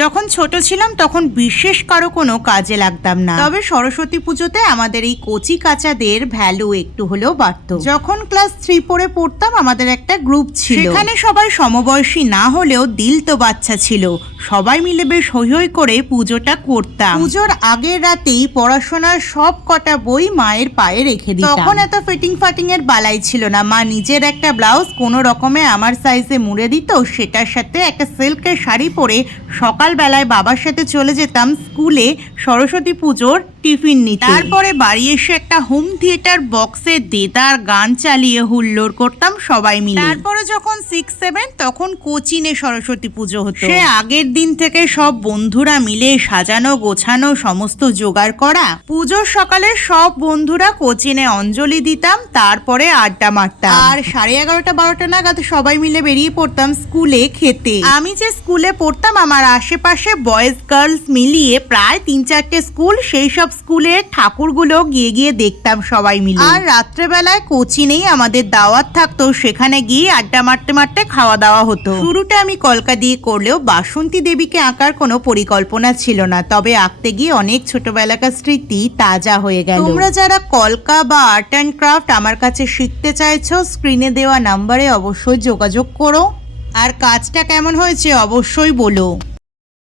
যখন ছোট ছিলাম তখন বিশেষ কারো কোনো কাজে লাগতাম না, তবে সরস্বতী পুজোতে আমাদের এই কচি কাচাদের ভ্যালু একটু হলেও বাড়তো। যখন ক্লাস 3-4 পড়তাম আমাদের একটা গ্রুপ ছিল, সেখানে সবাই সমবয়সী না হলেও দিল তো বাচ্চা ছিল। সবাই মিলে বেশ হৈ হৈ করে পুজোটা করতাম। পুজোর আগের রাতেই পড়াশোনার সব কটা বই মায়ের পায়ে রেখে দিতাম। তখন এত ফিটিং ফাটিং এর বালাই ছিল না। মা নিজের একটা ব্লাউজ কোনো রকমে আমার সাইজে মুড়ে দিত, সেটার সাথে একটা সিল্কের শাড়ি পরে সকালবেলায় বাবার সাথে চলে যেতাম স্কুলে সরস্বতী পুজোর টিফিন নিতে। তারপরে বাড়ি এসে একটা হোম থিয়েটার বক্সে দেদার গান চালিয়ে হুল্লোড় করতাম সবাই মিলে। তারপরে যখন 6-7 তখন কোচিনে সরস্বতী পুজো হতো। সে আগের দিন থেকে সব বন্ধুরা মিলে সাজানো গোছানো সমস্ত জোগাড় করা। পুজোর সকালে সব বন্ধুরা কোচিনে অঞ্জলি দিতাম, তারপরে আড্ডা মারতাম। আর 11:30-12টা নাগাদ সবাই মিলে বেরিয়ে পড়তাম স্কুলে খেতে। আমি যে স্কুলে পড়তাম আমার আশেপাশে বয়েজ গার্লস মিলিয়ে প্রায় 3-4টে স্কুল, সেই সব স্কুলের ঠাকুরগুলো গিয়ে গিয়ে দেখতাম সবাই মিলে। আর রাত্রেবেলায় কোচিনেই আমাদের দাওয়াত থাকতো, সেখানে গিয়ে আড্ডা মারতে মারতে খাওয়া দাওয়া হতো। শুরুটা আমি কলকা দিয়ে করলেও বাসন্তী দেবীকে আঁকার কোনো পরিকল্পনা ছিল না, তবে আঁকতে গিয়ে অনেক ছোটবেলাকার স্মৃতি তাজা হয়ে গেল। তোমরা যারা কলকা বা আর্ট অ্যান্ড ক্রাফট আমার কাছে শিখতে চাইছো, স্ক্রিনে দেওয়া নাম্বারে অবশ্যই যোগাযোগ করো। আর কাজটা কেমন হয়েছে অবশ্যই বলো।